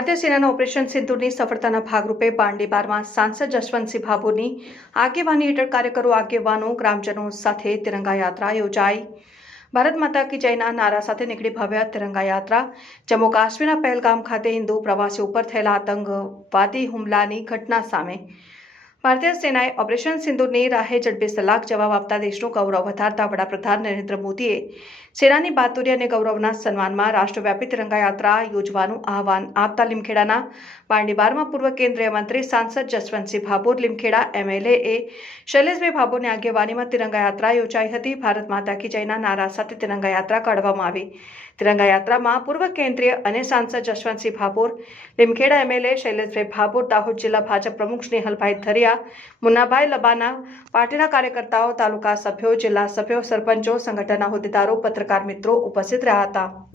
ભારતીય સેનાના ઓપરેશન સિંધુની સફળતાના ભાગરૂપે બાંડીબારમાં સાંસદ જશવંતસિંહ ભાભોરની આગેવાની હેઠળ કાર્યકરો, આગેવાનો, ગ્રામજનો સાથે તિરંગા યાત્રા યોજાઈ. ભારત માતા કી જયના નારા સાથે નીકળી ભવ્ય તિરંગા યાત્રા. જમ્મુ કાશ્મીરના પહેલગામ ખાતે હિન્દુ પ્રવાસીઓ ઉપર થયેલા આતંકવાદી હુમલાની ઘટના સામે ભારતીય સેનાએ ઓપરેશન સિંધુની રાહે ઝડપે સલાક જવાબ આપતા દેશનું ગૌરવ વધારતા વડાપ્રધાન નરેન્દ્ર મોદીએ સેનાની બહાદુરી અને ગૌરવના સન્માનમાં રાષ્ટ્રવ્યાપી તિરંગાયાત્રા યોજવાનું આહવાન આપતા લીમખેડાના બારમાં પૂર્વ કેન્દ્રીય મંત્રી સાંસદ જસવંતસિંહ ભાભોર, લીમખેડા એમએલએ એ શૈલેષભાઈ ભાભોરની આગેવાનીમાં તિરંગાયાત્રા યોજાઈ હતી. ભારત માતા કી જયના નારા સાથે તિરંગાયાત્રા કાઢવામાં આવી. તિરંગાયાત્રામાં પૂર્વ કેન્દ્રીય અને સાંસદ જસવંતસિંહ ભાભોર, લીમખેડા એમએલએ શૈલેષભાઈ ભાભોર, દાહોદ જિલ્લા ભાજપ પ્રમુખ સ્નેહલભાઈ ધરિયા મુન્નાભાઈ લબાના, પાર્ટીના કાર્યકર્તાઓ, તાલુકા સભ્યો, જિલ્લા સભ્યો, સરપંચો, સંગઠનના હોદ્દેદારો, પત્રકાર મિત્રો ઉપસ્થિત રહ્યા હતા.